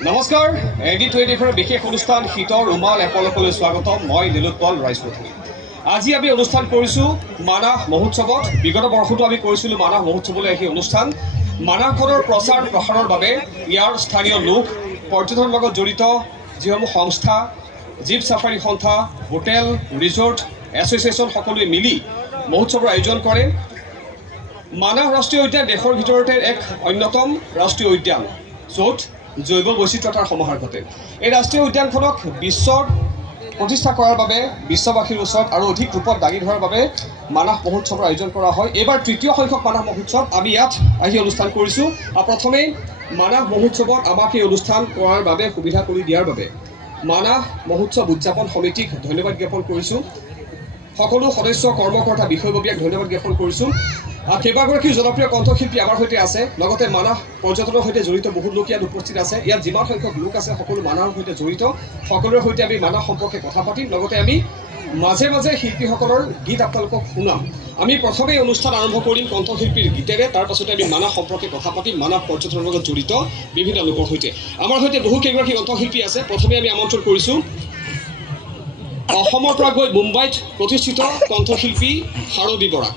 নমস্কাৰ AD24 বিশেষ অনুষ্ঠান শীতৰ উমাল এপলকলৈ স্বাগতম মই নীলোৎপল ৰাইজপুথি আজি আমি অনুষ্ঠান কৰিছোঁ মানাহ মহোৎসৱত বিগত বৰ্ষতো আমি কৰিছিলোঁ মানাহ মহোৎসৱলৈ আহি অনুষ্ঠান মানাহখনৰ প্ৰচাৰ প্ৰসাৰৰ বাবে ইয়াৰ স্থানীয় লোক পৰ্যটনৰ লগত জড়িত যিসমূহ সংস্থা জীপ সাফাৰী সংস্থা হোটেল ৰিজৰ্ট এছ'চিয়েশ্যন সকলোৱে মিলি মহোৎসৱৰ আয়োজন কৰে মানাহ ৰাষ্ট্ৰীয় উদ্যান দেশৰ ভিতৰতে এক অন্যতম ৰাষ্ট্ৰীয় উদ্যান য'ত জৈৱ বৈচিত্ৰতাৰ সমাহাৰ ঘটে এই ৰাষ্ট্ৰীয় উদ্যানখনক বিশ্বৰ প্ৰতিষ্ঠা কৰাৰ বাবে বিশ্ববাসীৰ ওচৰত আৰু অধিক ৰূপত দাঙি ধৰাৰ বাবে মানাহ মহোৎসৱৰ আয়োজন কৰা হয় এইবাৰ তৃতীয় সংখ্যক মানাহ মহোৎসৱ আমি ইয়াত আহি অনুষ্ঠান কৰিছোঁ আৰু প্ৰথমে মানাহ মহোৎসৱত আমাক এই অনুষ্ঠান কৰাৰ বাবে সুবিধা কৰি দিয়াৰ বাবে মানাহ মহোৎসৱ উদযাপন সমিতিক ধন্যবাদ জ্ঞাপন কৰিছোঁ সকলো সদস্য কৰ্মকৰ্তা বিষয়ববীয়াক ধন্যবাদ জ্ঞাপন কৰিছোঁ কেইবাগৰাকী জনপ্ৰিয় কণ্ঠশিল্পী আমাৰ সৈতে আছে লগতে মানাহ পৰ্যটনৰ সৈতে জড়িত বহুত লোক ইয়াত উপস্থিত আছে ইয়াত যিমান সংখ্যক লোক আছে সকলো মানাহৰ সৈতে জড়িত সকলোৰে সৈতে আমি মানাহ সম্পৰ্কে কথা পাতিম লগতে আমি মাজে মাজে শিল্পীসকলৰ গীত আপোনালোকক শুনাম আমি প্ৰথমে অনুষ্ঠান আৰম্ভ কৰিম কণ্ঠশিল্পীৰ গীতেৰে তাৰ পাছতে আমি মানাহ সম্পৰ্কে কথা পাতিম মানাহ পৰ্যটনৰ লগত জড়িত বিভিন্ন লোকৰ সৈতে আমাৰ সৈতে বহু কেইগৰাকী কণ্ঠশিল্পী আছে প্ৰথমে আমি আমন্ত্ৰণ কৰিছোঁ অসমৰ পৰা গৈ মুম্বাইত প্ৰতিষ্ঠিত কণ্ঠশিল্পী শাৰদী বৰা